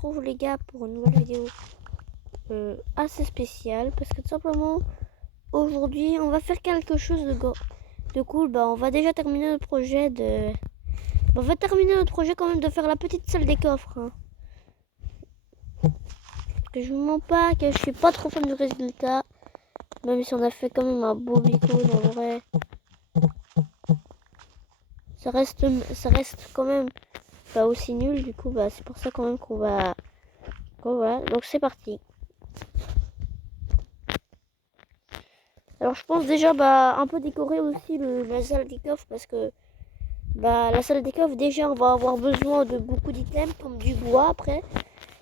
retrouve les gars pour une nouvelle vidéo assez spéciale parce que tout simplement aujourd'hui on va faire quelque chose de cool. Bah on va déjà terminer notre projet on va terminer notre projet quand même de faire la petite salle des coffres hein. Parce que je vous mens pas que je suis pas trop fan du résultat, même si on a fait quand même un beau bicône en vrai. Ça reste quand même pas aussi nul, du coup bah c'est pour ça quand même qu'on va... Voilà, donc c'est parti. Alors je pense déjà un peu décorer aussi la salle des coffres parce que la salle des coffres déjà on va avoir besoin de beaucoup d'items comme du bois après.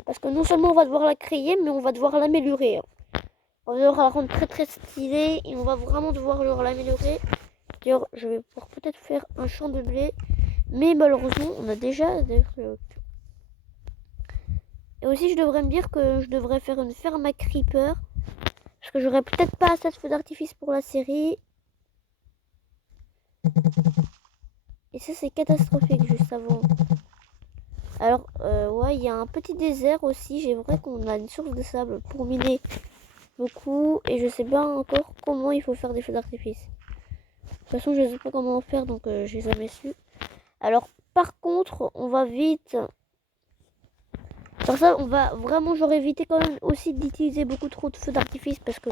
Parce que non seulement on va devoir la créer mais on va devoir l'améliorer. On va devoir la rendre très stylée et on va vraiment devoir l'améliorer. D'ailleurs je vais pouvoir peut-être faire un champ de blé. Mais malheureusement on a déjà... Et aussi je devrais me dire que je devrais faire une ferme à creeper. Parce que j'aurais peut-être pas assez de feux d'artifice pour la série. Et ça c'est catastrophique juste avant. Alors ouais il y a un petit désert aussi. J'ai vrai qu'on a une source de sable pour miner beaucoup. Et je sais pas encore comment il faut faire des feux d'artifice. De toute façon je sais pas comment faire donc j'ai jamais su. Alors par contre on va vite... Pour ça on va vraiment genre éviter quand même aussi d'utiliser beaucoup trop de feux d'artifice. Parce que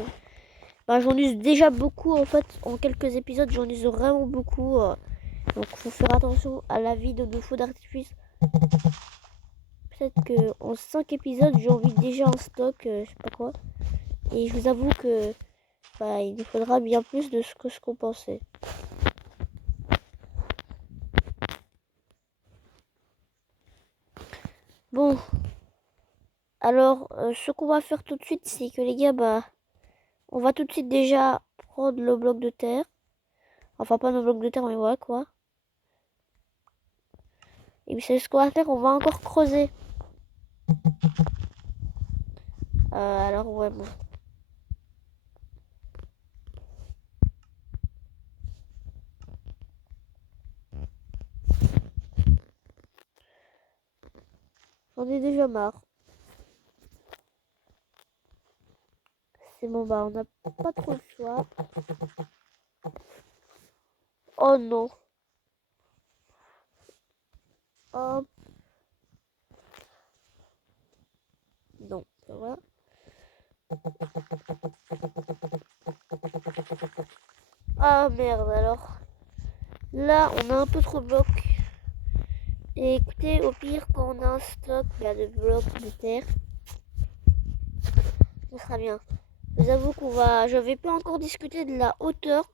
j'en use déjà beaucoup en fait. En quelques épisodes j'en use vraiment beaucoup. Donc faut faire attention à la vie de nos feux d'artifice. Peut-être qu'en 5 épisodes j'ai envie déjà en stock, je sais pas quoi. Et je vous avoue que il nous faudra bien plus de ce qu'on pensait. Bon. Alors ce qu'on va faire tout de suite c'est que les gars on va tout de suite déjà prendre le bloc de terre. Enfin pas nos blocs de terre mais voilà quoi. Et puis c'est ce qu'on va faire, on va encore creuser. Alors ouais bon. J'en ai déjà marre. C'est bon on n'a pas trop le choix. Oh non. Hop. Non, ça va. Ah merde alors. Là on a un peu trop de blocs. Et écoutez, au pire quand on a un stock de blocs de terre, ce sera bien. Je vous avoue je vais pas encore discuter de la hauteur.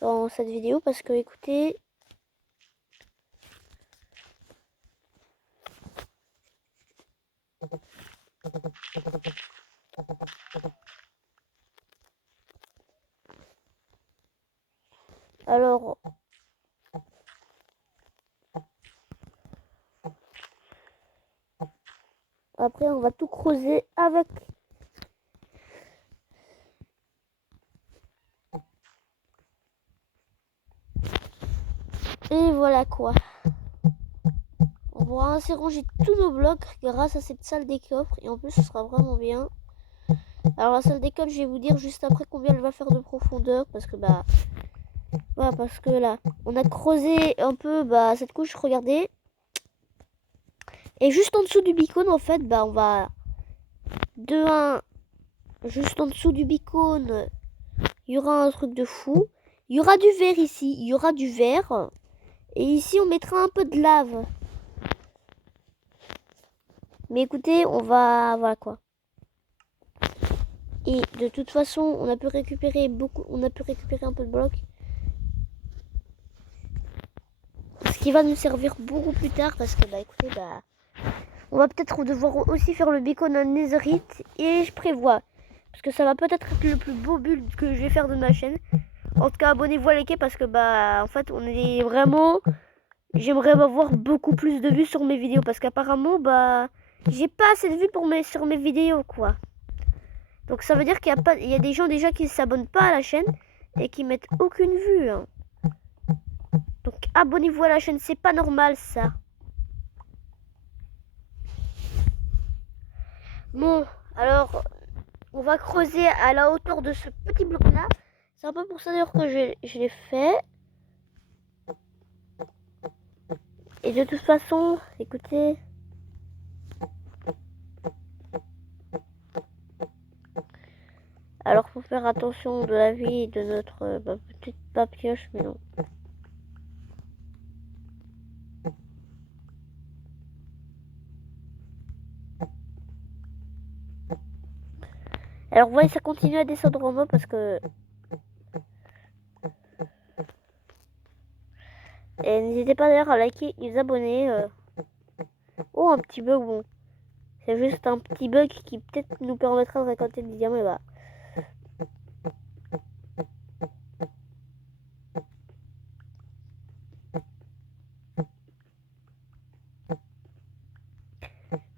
Dans cette vidéo parce que écoutez. Alors. Après on va tout creuser avec. Et voilà quoi. On va ainsi ranger tous nos blocs grâce à cette salle des coffres. Et en plus ce sera vraiment bien. Alors la salle des coffres je vais vous dire juste après combien elle va faire de profondeur. Parce que parce que là on a creusé un peu cette couche, regardez. Et juste en dessous du beacon en fait on va juste en dessous du beacon il y aura un truc de fou. Il y aura du verre ici, il y aura du verre. Et ici on mettra un peu de lave. Mais écoutez, voilà quoi. Et de toute façon, on a pu récupérer un peu de blocs. Ce qui va nous servir beaucoup plus tard parce que écoutez, on va peut-être devoir aussi faire le beacon en netherite et je prévois. Parce que ça va peut-être être le plus beau build que je vais faire de ma chaîne. En tout cas, abonnez-vous à liker parce que en fait, on est vraiment... J'aimerais avoir beaucoup plus de vues sur mes vidéos parce qu'apparemment, j'ai pas assez de vues sur mes vidéos, quoi. Donc ça veut dire qu'il y a des gens déjà qui s'abonnent pas à la chaîne et qui mettent aucune vue. Hein. abonnez-vous à la chaîne, c'est pas normal ça. Bon, alors, on va creuser à la hauteur de ce petit bloc-là. C'est un peu pour ça d'ailleurs que je l'ai fait. Et de toute façon, écoutez... Alors, faut faire attention de la vie de notre petite papioche, mais non. Alors, vous voyez, ça continue à descendre en bas parce que... Et n'hésitez pas d'ailleurs à liker et vous abonner. Oh, un petit bug, bon. C'est juste un petit bug qui peut-être nous permettra de récolter des diamants, et bah...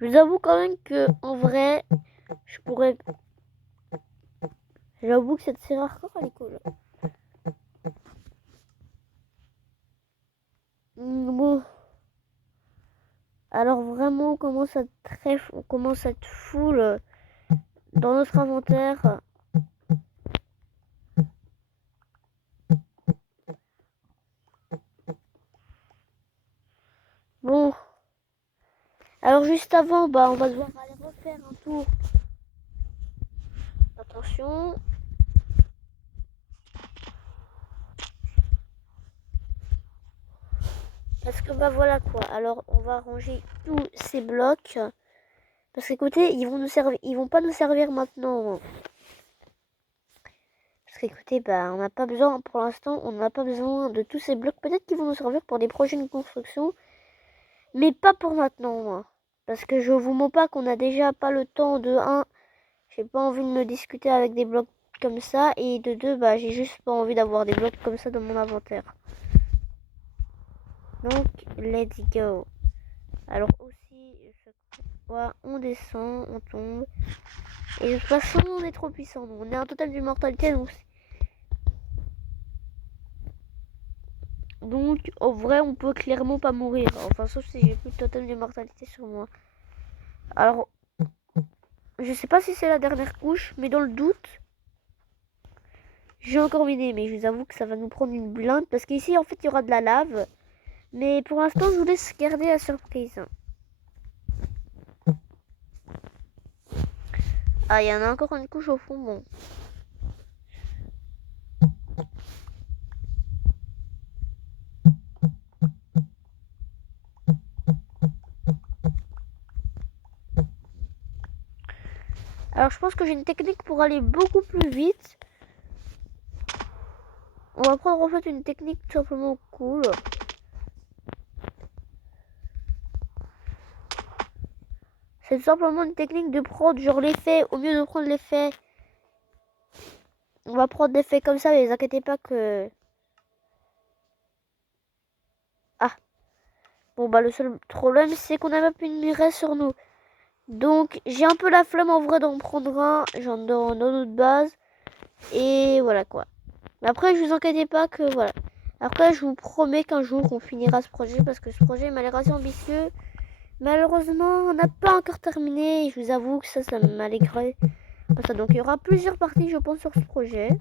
Je vous avoue quand même que, en vrai, je pourrais... J'avoue que cette série hardcore, elle est cool. Bon. Alors vraiment, on commence à être full dans notre inventaire. Bon. Alors juste avant, bah on va devoir aller refaire un tour. Attention. Parce que bah voilà quoi. Alors on va ranger tous ces blocs. Parce qu'écoutez, ils vont pas nous servir maintenant. Parce qu'écoutez, bah on n'a pas besoin, pour l'instant, on n'a pas besoin de tous ces blocs. Peut-être qu'ils vont nous servir pour des prochaines constructions. Mais pas pour maintenant. Parce que je vous mens pas qu'on a déjà pas le temps de 1. J'ai pas envie de me discuter avec des blocs comme ça. Et de 2, bah j'ai juste pas envie d'avoir des blocs comme ça dans mon inventaire. Donc, let's go. Alors aussi, on descend, on tombe. Et de toute façon, on est trop puissant. On est un total d'immortalité. Donc, en vrai, on peut clairement pas mourir. Enfin, sauf si j'ai plus de total d'immortalité sur moi. Alors, je sais pas si c'est la dernière couche, mais dans le doute, j'ai encore miné. Mais je vous avoue que ça va nous prendre une blinde. Parce qu'ici, en fait, il y aura de la lave. Mais pour l'instant, je vous laisse garder la surprise. Ah, il y en a encore une couche au fond, bon. Alors, je pense que j'ai une technique pour aller beaucoup plus vite. On va prendre en fait une technique tout simplement cool. C'est tout simplement une technique de prendre genre l'effet, au mieux de prendre l'effet. On va prendre l'effet comme ça, mais ne vous inquiétez pas que... Ah. Bon bah le seul problème c'est qu'on n'a pas plus de mireille sur nous. Donc j'ai un peu la flemme en vrai d'en prendre un, genre dans notre base. Et voilà quoi. Mais après je vous inquiétez pas que voilà. Après je vous promets qu'un jour on finira ce projet parce que ce projet m'a l'air assez ambitieux. Malheureusement on n'a pas encore terminé et je vous avoue que ça m'allégrait. Donc il y aura plusieurs parties je pense sur ce projet.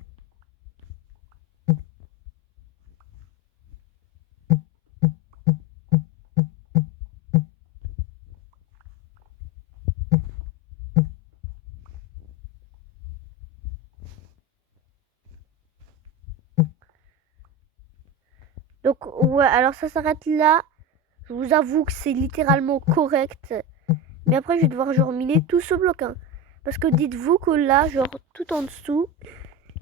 Donc ouais, alors ça s'arrête là. Je vous avoue que c'est littéralement correct. Mais après je vais devoir genre miner tout ce bloc. Hein. Parce que dites-vous que là, genre tout en dessous,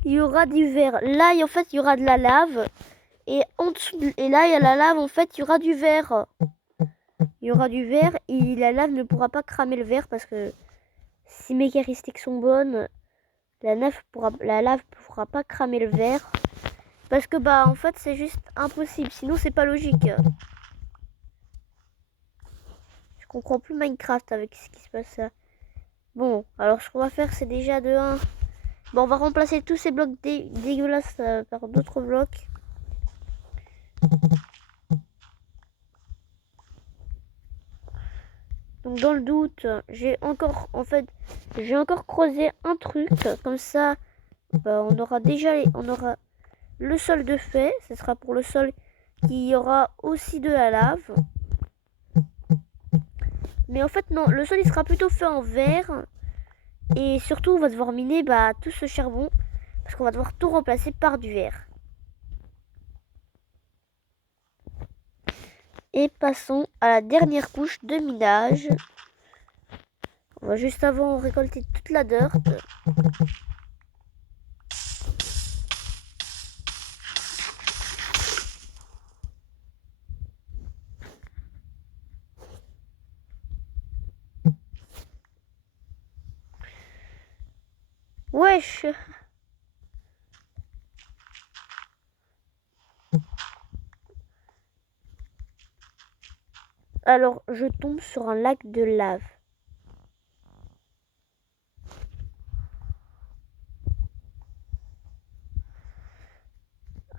il y aura du verre. Là, en fait, il y aura de la lave. Et en dessous, et là, il y a la lave, en fait, il y aura du verre. Il y aura du verre et la lave ne pourra pas cramer le verre parce que si mes caractéristiques sont bonnes, la lave pourra pas cramer le verre. Parce que bah en fait c'est juste impossible, sinon c'est pas logique. Je comprends plus Minecraft avec ce qui se passe là. Bon, alors ce qu'on va faire c'est déjà de 1. Bon, on va remplacer tous ces blocs dégueulasses par d'autres blocs. Donc dans le doute, j'ai encore creusé un truc. Comme ça, bah, on aura le sol de fait. Ce sera pour le sol qui y aura aussi de la lave. Mais en fait non, le sol il sera plutôt fait en verre. Et surtout on va devoir miner tout ce charbon. Parce qu'on va devoir tout remplacer par du verre. Et passons à la dernière couche de minage. On va juste avant récolter toute la dirt. Wesh! Alors, je tombe sur un lac de lave.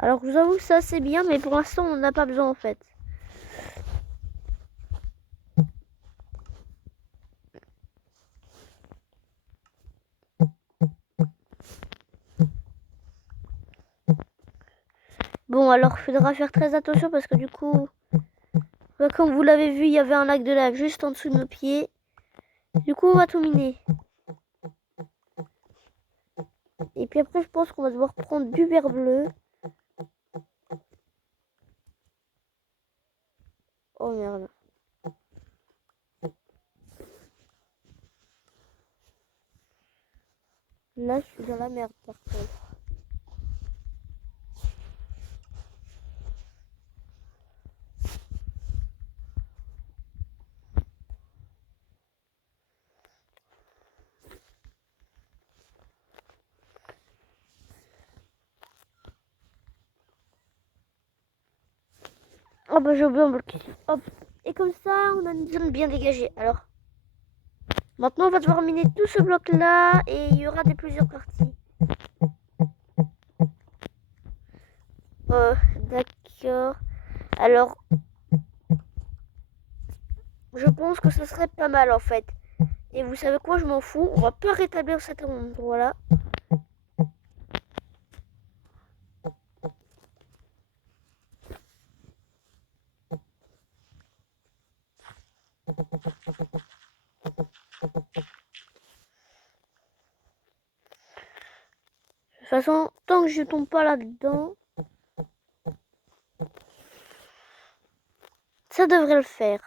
Alors, je vous avoue que ça c'est bien, mais pour l'instant, on n'a pas besoin en fait. Bon, alors, il faudra faire très attention parce que du coup, comme vous l'avez vu, il y avait un lac de lave juste en dessous de nos pieds. Du coup, on va tout miner. Et puis après, je pense qu'on va devoir prendre du verre bleu. Oh merde. Là, je suis dans la merde par contre. Oh bah j'ai oublié un bloc ici. Hop. Et comme ça, on a une zone bien dégagée. Alors, maintenant, on va devoir miner tout ce bloc-là et il y aura plusieurs parties. D'accord. Alors, je pense que ce serait pas mal en fait. Et vous savez quoi, je m'en fous. On va pas rétablir cet endroit-là. De toute façon, tant que je tombe pas là-dedans, ça devrait le faire.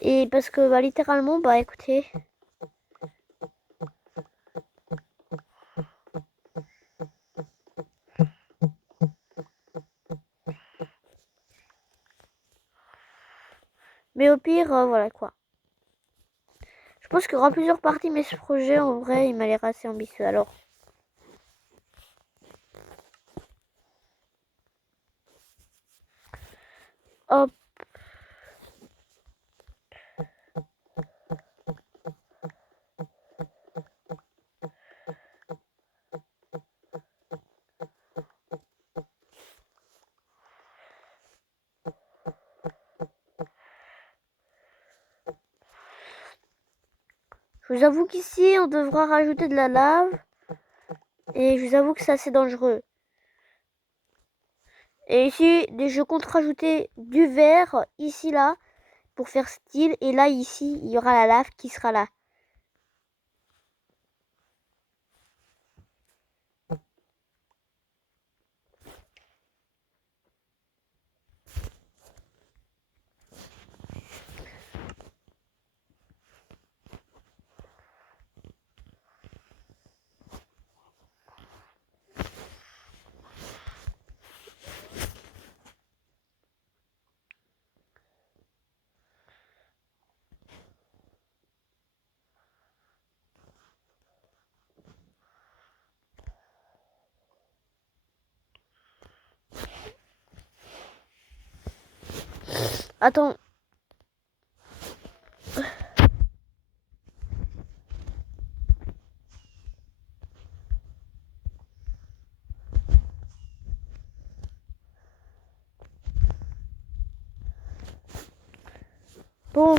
Et parce que littéralement, écoutez. Mais au pire, voilà quoi. Je pense qu'il y aura plusieurs parties, mais ce projet, en vrai, il m'a l'air assez ambitieux. Alors, hop. Je vous avoue qu'ici, on devra rajouter de la lave. Et je vous avoue que c'est assez dangereux. Et ici, je compte rajouter du verre, ici, là, pour faire style. Et là, ici, il y aura la lave qui sera là. Attends. Bon,